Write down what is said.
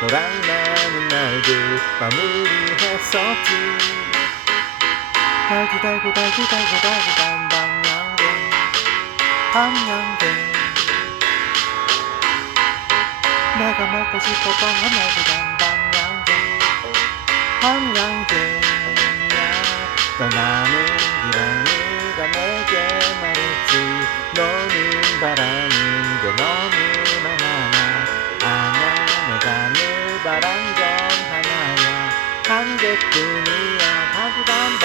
너랑 나는 날도 마무리했었지. 달고 달고 달고 달고 달고 단방향대 방향대 내가 먹고 싶었던 건 달고 단방향대 방향대야 떠나는 늘 바란 건 하나야